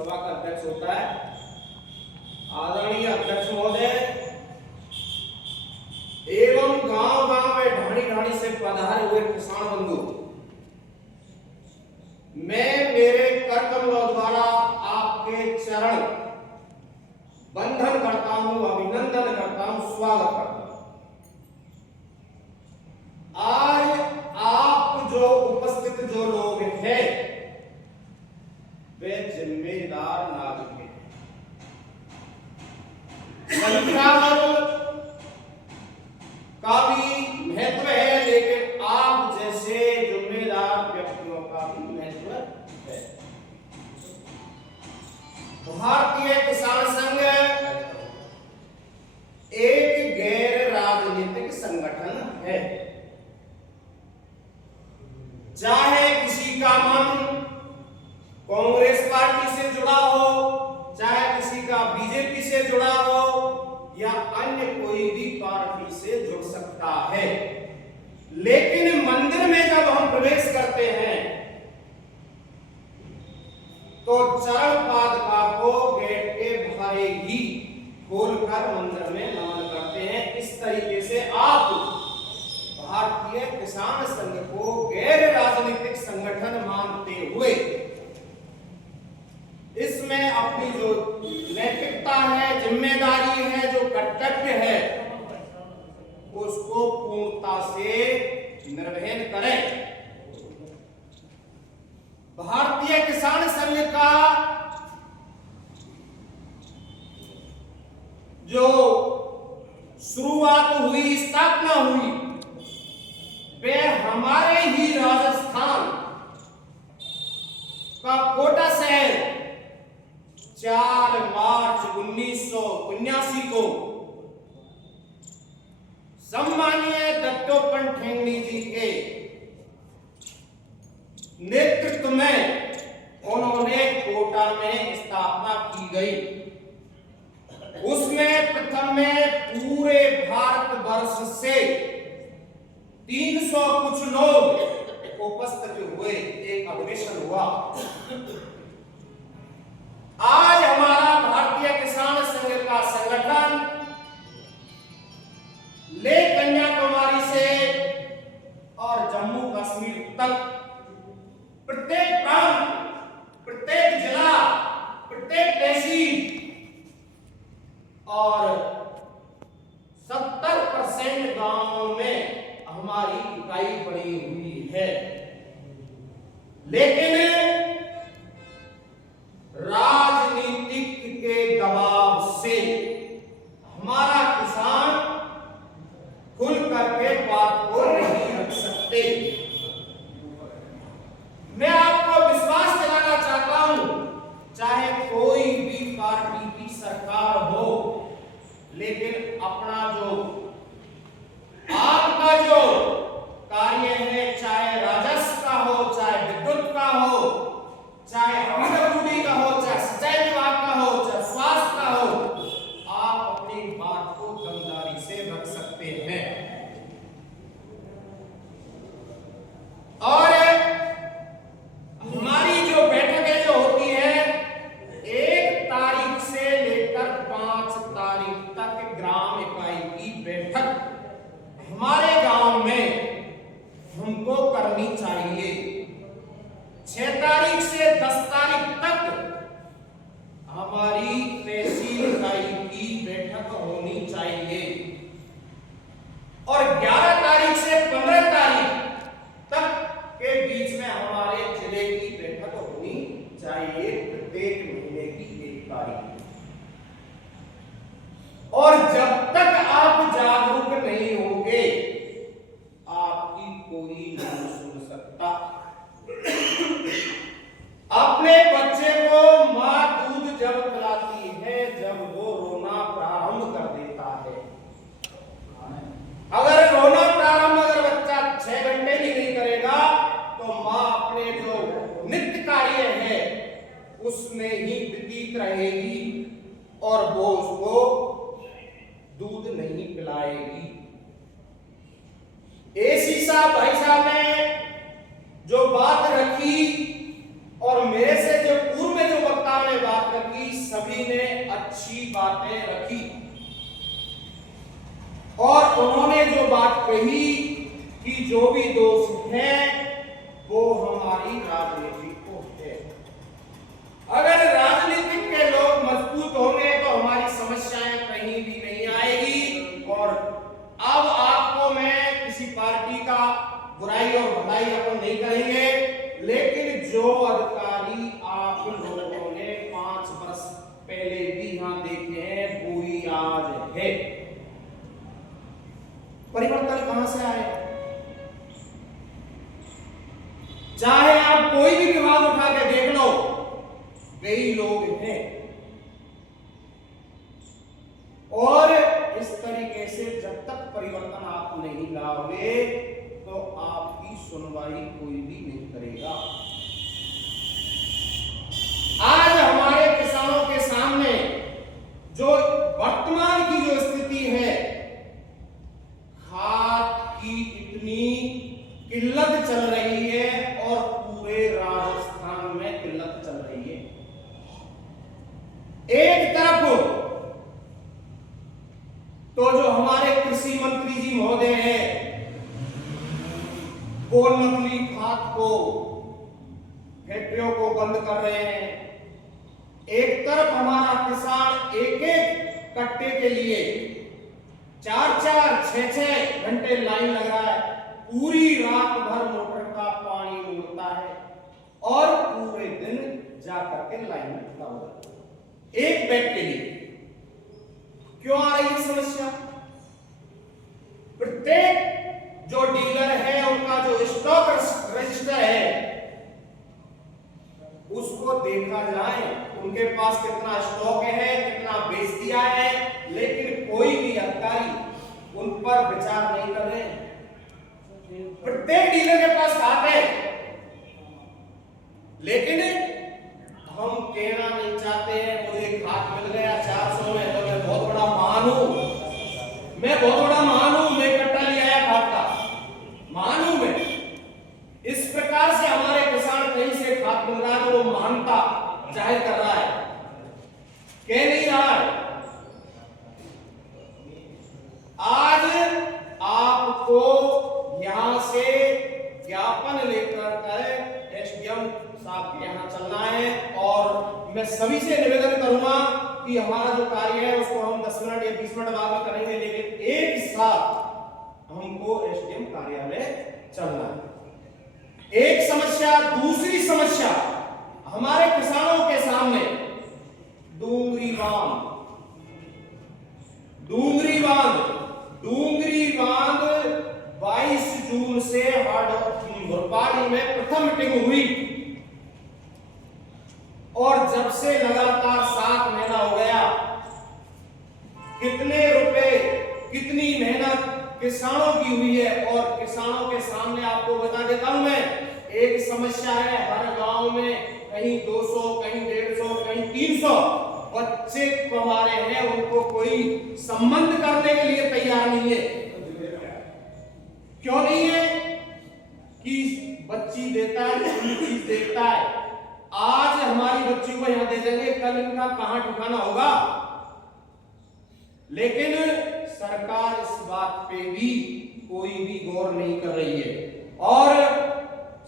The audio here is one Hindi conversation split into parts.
सभा का अध्यक्ष होता है। आदरणीय अध्यक्ष महोदय एवं गांव गांव में ढाणी ढाणी से पधारे हुए किसान बंधु, मैं मेरे कर कमलों द्वारा आपके चरण बंधन करता हूं, अभिनंदन करता हूं, स्वागत करता हूं। आज आप जो उपस्थित जो लोग हैं वे जिम्मेदार नागरिक हैं। संख्या का भी महत्व है, लेकिन आप जैसे जिम्मेदार व्यक्तियों का भी महत्व है। भारतीय किसान संघ एक गैर राजनीतिक संगठन है। चाहे किसी का मन कांग्रेस पार्टी से जुड़ा हो, चाहे किसी का बीजेपी से जुड़ा हो या अन्य कोई भी पार्टी से जुड़ सकता है, लेकिन मंदिर में जब हम प्रवेश करते हैं तो चरण पादुका को गेट के बाहर ही खोलकर मंदिर में नमन करते हैं। इस तरीके से आप भारतीय किसान संघ को गैर राजनीतिक संगठन मानते हुए इसमें अपनी जो नैतिकता है, जिम्मेदारी है, जो कर्तव्य है, उसको पूर्णता से निर्वहन करें। भारतीय किसान संघ का जो शुरुआत हुई, स्थापना हुई, वे हमारे ही राजस्थान का कोटा शहर 4 मार्च 1979 को सम्मानीय दत्तोपंत ठेंगड़ी जी के नेतृत्व में उन्होंने कोटा में स्थापना की गई। उसमें प्रथम में पूरे भारतवर्ष से 300 कुछ लोग उपस्थित हुए, एक अधिवेशन हुआ। आज हमारा भारतीय किसान संघ का संगठन ले कन्याकुमारी से और जम्मू कश्मीर तक प्रत्येक प्रांत, प्रत्येक जिला, प्रत्येक तहसील और 70% गांवों में हमारी इकाई बनी हुई है। लेकिन राजनीतिक के दबाव से हमारा किसान खुल करके बात को नहीं रख सकते। मैं आपको विश्वास दिलाना चाहता हूं, चाहे कोई भी पार्टी की सरकार हो, लेकिन अपना जो आपका जो कार्य है, चाहे राजस्व का हो, चाहे विद्युत का हो, चाहे पीडब्ल्यूडी का हो, चाहे सिंचाई विभाग का हो, चाहे स्वास्थ्य का हो, आप अपनी बात को दमदारी से रख सकते हैं। और हमारी जो बैठकें जो होती है 1 तारीख से लेकर 5 तारीख तक ग्राम इकाई की बैठक हमारे गांव में हमको करनी चाहिए। 6 तारीख से 10 तारीख तक हमारी तहसील इकाई की बैठक होनी चाहिए और 11 तारीख से 15 तारीख तक के बीच में हमारे जिले की बैठक होनी चाहिए, प्रत्येक महीने की 1 तारीख। और जब तक आप जागरूक नहीं होंगे, आपकी कोई नहीं सुन सकता। अपने बच्चे को मां दूध जब पिलाती है, जब वो रोना प्रारंभ कर देता है। अगर रोना प्रारंभ अगर बच्चा 6 घंटे भी नहीं करेगा तो मां अपने जो नित्य कार्य है उसमें ही व्यतीत रहेगी और वो उसको दूध नहीं पिलाएगी। एसी साहब, भाई साहब ने जो बात रखी और मेरे से जो पूर्व में जो वक्ताओं ने बात सभी ने अच्छी बातें रखी और उन्होंने जो बात कही कि जो भी दोष है वो हमारी राजनीति को है। अगर राजनीतिक के लोग मजबूत होंगे तो हमारी समस्याएं कहीं भी नहीं आएगी। और अब आपको मैं किसी पार्टी का बुराई और भलाई अपन नहीं करेंगे, लेकिन जो अधिकारी आप लोगों ने 5 वर्ष पहले भी यहां देखे हैं वो ही आज है। परिवर्तन कहां से आए? चाहे आप कोई भी विभाग उठा के देख लो, कई लोग हैं। और इस तरीके से जब तक परिवर्तन आप नहीं लाओगे तो आपकी सुनवाई कोई भी नहीं करेगा। आज हमारे किसानों के सामने जो वर्तमान की जो स्थिति है, खाद की इतनी किल्लत चल रही है और पूरे राजस्थान में किल्लत चल रही है। एक तरफ तो जो हमारे कृषि मंत्री जी महोदय हैं वो नकली खाद को, फैक्ट्रियों को बंद कर रहे हैं। एक तरफ हमारा किसान एक एक कट्टे के लिए 4-4, 6-6 घंटे लाइन लग रहा है, पूरी रात भर मोटर का पानी उड़ता है और पूरे दिन जाकर के लाइन में खड़ा हुआ एक बैग के लिए। क्यों आ रही है समस्या? प्रत्येक जो डीलर है उनका जो स्टॉक रजिस्टर है उसको देखा जाए, उनके पास कितना स्टॉक है, कितना बेच दिया है, लेकिन कोई भी अधिकारी उन पर विचार नहीं कर रहे। प्रत्येक डीलर के पास खाद है, लेकिन हम कहना नहीं चाहते हैं मुझे खाद मिल गया 400 में तो मैं बहुत बड़ा महान हूं, मैं बहुत बड़ा महान हूं, मैं कट्टा ले आया खाद का, महान हूं मैं। इस प्रकार से हमारे किसान कहीं से खाद मिल रहा है तो वो महानता जाहिर कर रहा है, कह नहीं रहा है। आज आपको यहां से ज्ञापन लेकर कर एसडीएम साहब के यहां चलना है और मैं सभी से निवेदन करूंगा कि हमारा जो कार्य है उसको हम 10 मिनट या 20 मिनट बाद में करेंगे, लेकिन एक साथ हमको एसडीएम कार्यालय चलना है। एक समस्या, दूसरी समस्या हमारे किसानों के सामने डूंगरी बांध, डूंगरी बांध 22 जून से भोपाली में प्रथम मीटिंग हुई और जब से लगातार 7 महीना हो गया, कितने रुपए, कितनी मेहनत किसानों की हुई है। और किसानों के सामने आपको बता देता हूं मैं, एक समस्या है हर गांव में कहीं 200, कहीं 150, कहीं 300 बच्चे हमारे हैं, उनको कोई संबंध करने के लिए तैयार नहीं है। क्यों नहीं है? कि बच्ची देता है, चीज देखता है। आज हमारी बच्ची को यहां दे देंगे, कल इनका कहां ठिकाना होगा। लेकिन सरकार इस बात पे भी कोई भी गौर नहीं कर रही है। और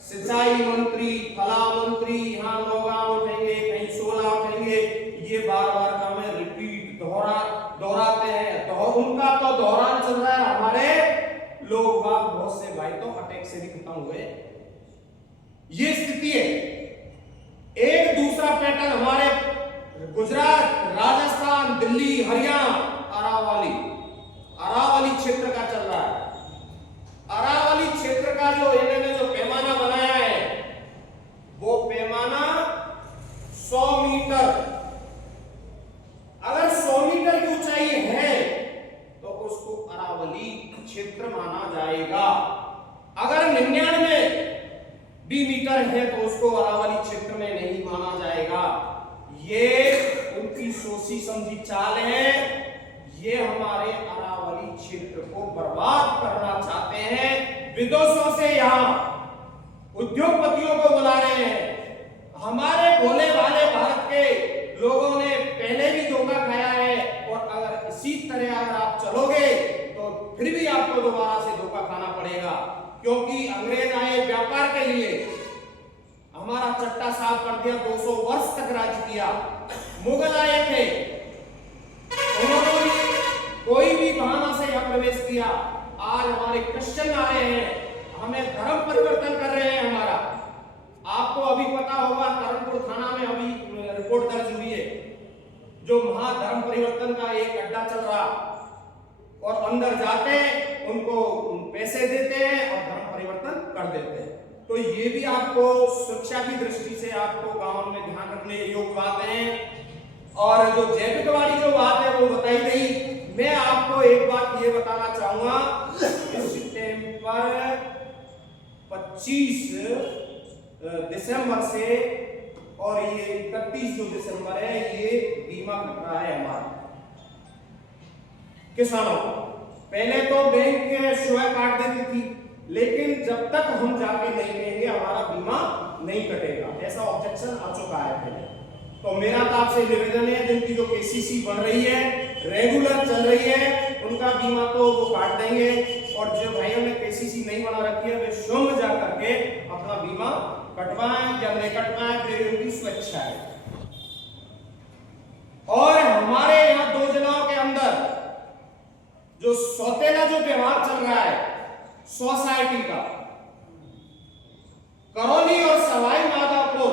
सिंचाई मंत्री, फला मंत्री यहां लोग उठेंगे, कहीं 16 उठेंगे, ये बार-बार का हमें रिपीट दोहराते हैं। तो उनका तो दोहरान चल रहा है, हमारे लोग बहुत से भाई तो अटैक से भी खत्म हुए। ये स्थिति है। एक दूसरा पैटर्न हमारे गुजरात, राजस्थान, दिल्ली, हरियाणा, अरावली क्षेत्र का चल रहा है। अरावली क्षेत्र का जो इन्होंने जो पैमाना बनाया है वो पैमाना 100 मीटर। अगर 100 मीटर की ऊंचाई है तो उसको अरावली क्षेत्र माना जाएगा। अगर 99 मीटर है तो उसको अरावली क्षेत्र में नहीं माना जाएगा। ये उनकी सोची समझी चाल है। ये हमारे अरावली क्षेत्र को बर्बाद करना चाहते हैं। विदेशों से यहाँ उद्योगपतियों को बुला रहे हैं। हमारे भोले भाले भारत के लोगों ने इसी तरह अगर आप चलोगे तो फिर भी आपको दोबारा से धोखा खाना पड़ेगा, क्योंकि अंग्रेज आए व्यापार के लिए, हमारा चट्टा साफ कर दिया, 200 वर्ष तक राज किया। मुगल आए थे, उन्होंने कोई भी बहाना से यहाँ प्रवेश किया। आज हमारे क्रिश्चियन आ रहे हैं, हमें धर्म परिवर्तन कर रहे हैं हमारा। आपको अभी पता होगा करणपुर थाना में अभी रिपोर्ट दर्ज हुई है, जो महाधर्म परिवर्तन का एक अड्डा चल रहा, और अंदर जाते हैं, उनको पैसे देते हैं और धर्म परिवर्तन कर देते हैं। तो ये भी आपको सुरक्षा की दृष्टि से आपको गांव में ध्यान रखने योग्य बात है। और जो जैविक वाली जो बात है वो बताई गई। मैं आपको एक बात ये बताना चाहूंगा, इस टाइम पर 25 दिसंबर से और ये 31 जो दिसंबर है, ये बीमा कट रहा है हमारा किसानों को। पहले तो बैंक स्वयं काट देती थी, लेकिन जब तक हम जाके नहीं कहेंगे हमारा बीमा नहीं कटेगा, ऐसा ऑब्जेक्शन आ चुका है पहले। तो मेरा तो आपसे निवेदन है, जिनकी जो केसीसी बन रही है, रेगुलर चल रही है, उनका बीमा तो वो काट देंगे, और जो भाइयों ने केसीसी नहीं बना रखी है वे स्वयं जा करके अपना बीमा कटवाएं या नहीं कटवाएं, फिर उनकी स्वेच्छा है। और हमारे यहाँ 2 जिलों के अंदर जो सौतेला जो व्यवहार चल रहा है सोसाइटी का, करौली और सवाई माधोपुर,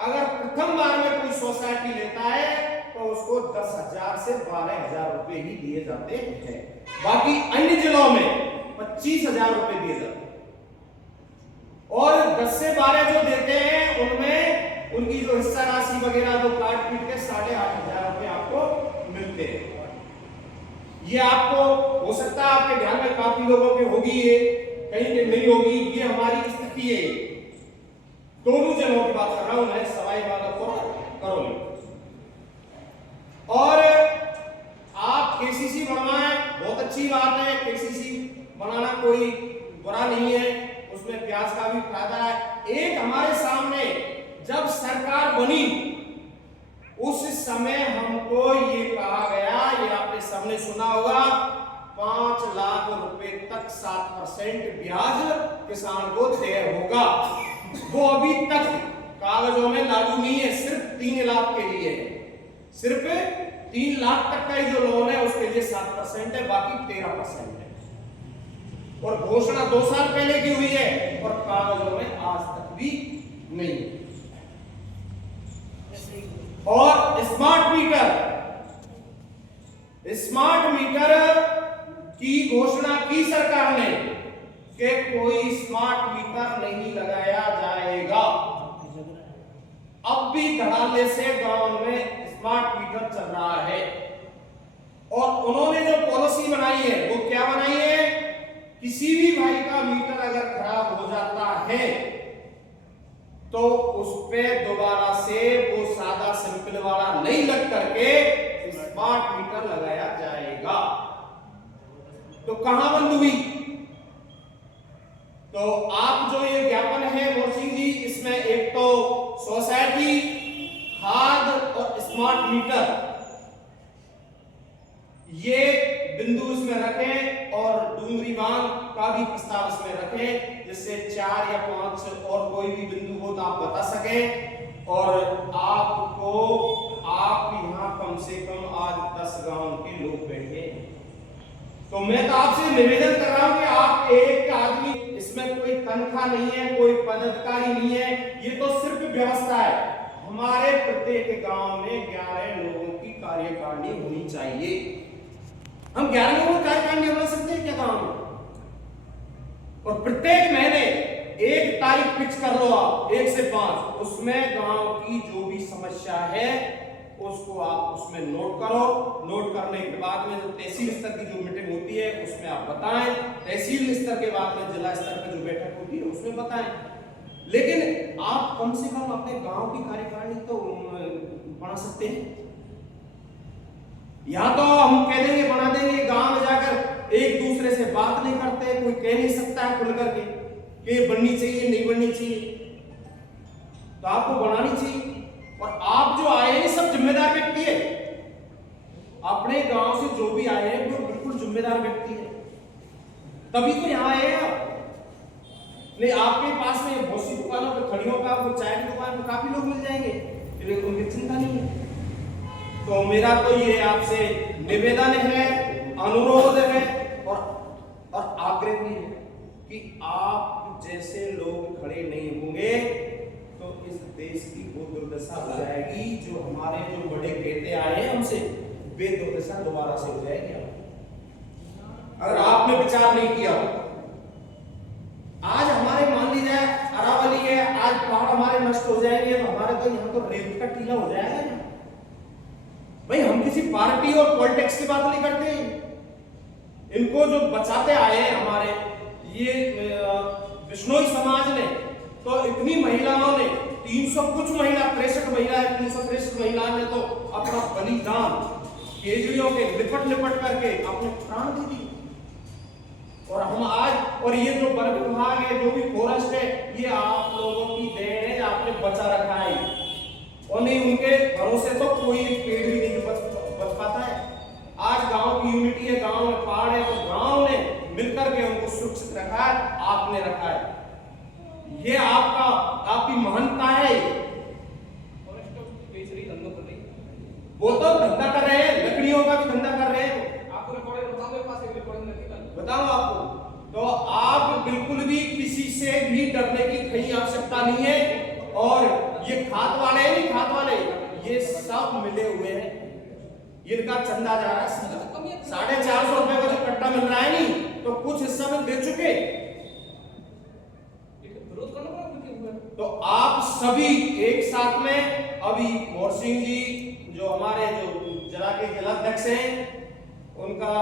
अगर प्रथम बार में कोई सोसाइटी लेता है तो उसको 10,000 से 12,000 रुपए ही दिए जाते हैं। बाकी अन्य जिलों में 25,000 रुपए दिए जाते हैं, और 10 से 12 जो देते हैं उनमें उनकी जो हिस्सा राशि वगैरह जो काट पीट के 8,500 रुपए आपको मिलते हैं। ये आपको हो सकता है आपके ध्यान में काफी लोगों के होगी, ये कहीं के नहीं होगी, ये हमारी स्थिति है। दोनों जगहों की बात कर रहा हूं मैं, सवाई माधोपुर करौली। और आप केसीसी बनवाएं, बहुत अच्छी बात है, केसीसी बनाना कोई बुरा नहीं है, उसमें ब्याज का भी फायदा है। एक हमारे सामने जब सरकार बनी उस समय हमको ये कहा गया, ये आपने सबने सुना होगा, 5 लाख रुपए तक 7% ब्याज किसान को देय होगा। वो अभी तक कागजों में लागू नहीं है, सिर्फ 3 लाख के लिए है। सिर्फ 3 लाख तक का जो लोन है उसके लिए 7% है, बाकी 13% है। और घोषणा 2 साल पहले की हुई है और कागजों में आज तक भी नहीं है। और स्मार्ट मीटर की घोषणा की सरकार ने कि कोई स्मार्ट मीटर नहीं लगाया जाएगा। अब भी धड़ाले से गांव में स्मार्ट मीटर चल रहा है, और उन्होंने जो पॉलिसी बनाई है वो क्या बनाई है, किसी भी भाई का मीटर अगर खराब हो जाता है तो उस पे दोबारा से वो सादा सिंपल वाला नहीं लग करके स्मार्ट मीटर लगाया जाएगा। तो कहां बंद हुई? तो आप जो ये ज्ञापन है मोर सिंह जी, इसमें एक तो सोसाइटी, खाद और स्मार्ट मीटर, ये बिंदु इसमें रखें, और डूंगरी बांध का भी प्रस्ताव इसमें रखें, जिससे 4 या 5 और कोई भी बिंदु हो तो आप बता सकें। और आपको आप यहाँ कम से कम आज 10 गांव के लोग बैठे हैं, तो मैं तो आपसे निवेदन कर रहा हूं कि आप एक आदमी, इसमें कोई तनख्वाह नहीं है, कोई पदाधिकारी नहीं है, ये तो सिर्फ व्यवस्था है। हमारे प्रत्येक गांव में 11 लोगों की कार्यकारिणी होनी चाहिए। हम 11 लोगों की कार्यकारिणी बना सकते हैं क्या गांव में? और प्रत्येक महीने 1 तारीख फिक्स कर लो आप, 1 से 5, उसमें गांव की जो भी समस्या है उसको आप उसमें नोट करो। नोट करने के बाद में जो तहसील स्तर की जो मीटिंग होती है उसमें आप बताएं, तहसील स्तर के बाद में जिला स्तर की जो बैठक होती है उसमें बताएं। लेकिन आप कम से कम अपने गांव की कार्यकारिणी तो बना सकते हैं। या तो हम कह देंगे बना देंगे, गांव में जाकर एक दूसरे से बात नहीं करते, कोई कह नहीं सकता है खुल करके कि बननी चाहिए नहीं बननी चाहिए, तो आपको बनानी चाहिए। और आप जो आए हैं सब जिम्मेदार व्यक्ति है, अपने गांव से जो भी आए हैं वो बिल्कुल जिम्मेदार व्यक्ति है, तभी तो यहाँ आए हैं आप। नहीं आपके पास में बहुत सी दुकानों पर खड़ियों का, वो चाय की दुकान पर काफी लोग मिल जाएंगे, लेकिन उनकी चिंता नहीं है। तो मेरा तो ये आपसे निवेदन है, अनुरोध है और आग्रह भी है कि आप जैसे लोग खड़े नहीं होंगे तो इस देश की वो दुर्दशा हो जाएगी जो हमारे जो बड़े कहते आए हैं हमसे, वे दुर्दशा दोबारा से हो जाएगी अगर आपने विचार नहीं किया। आज हमारे मान लीजिए अरावली है, आज पहाड़ हमारे नष्ट हो जाएंगे तो हमारे तो यहाँ तो रेत का टीला हो जाएगा ना भाई। हम किसी पार्टी और पॉलिटिक्स की बात नहीं करते, इनको जो बचाते आए हैं हमारे ये बिश्नोई समाज ने, तो इतनी महिलाओं ने 300 कुछ महिला 63 महिला है, 363 महिला ने तो अपना बलिदान केजड़ियों के लिपट करके अपने प्राण दे दिए। और हम आज, और ये जो वन विभाग है, जो भी फॉरेस्ट है, ये आप लोगों की देन है, आपने बचा रखा है। और नहीं उनके भरोसे तो कोई पेड़ भी नहीं बच पाता है। आज गांव की यूनिटी है, गांव में पहाड़ है, तो गांव ने मिलकर के उनको सुरक्षित रखा है, आपने रखा है। ये आपकी महानता है। वो तो धंधा कर रहे हैं, लकड़ियों का भी धंधा कर रहे हैं। आपको रिकॉर्डिंग बताओ, मेरे पास एक रिकॉर्डिंग लगी है, बताओ आपको। तो आप बिल्कुल भी किसी से भी डरने की कहीं आवश्यकता नहीं है। और ये खाद वाले नहीं, खाद वाले ये सब मिले हुए हैं, इनका चंदा जा रहा है सीधा 450 रुपए का जो कट्टा मिल रहा है नहीं, तो कुछ हिस्सा में दे चुके। तो आप सभी एक साथ में, अभी मोर सिंह जी जो हमारे जो जिला के जिलाध्यक्ष हैं, उनका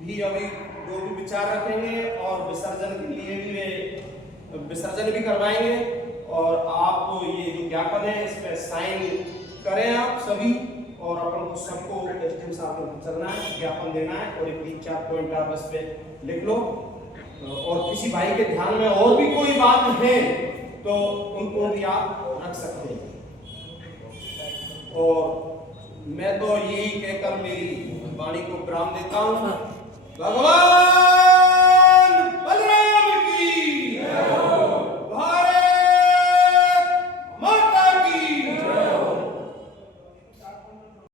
भी अभी वो भी विचार रखेंगे और विसर्जन के लिए भी वे विसर्जन भी करवाएंगे। और आप ये जो ज्ञापन है इस पे साइन करें आप सभी, और अपन को सबको एसडीएम साहब को चलना है, ज्ञापन देना है, और एक 3-4 पॉइंट आप इस पे लिख लो। और किसी भाई के ध्यान में और भी कोई बात है तो उनको भी आप रख सकते हैं। और मैं तो यही कहकर मेरी वाणी को विराम देता हूं। भगवान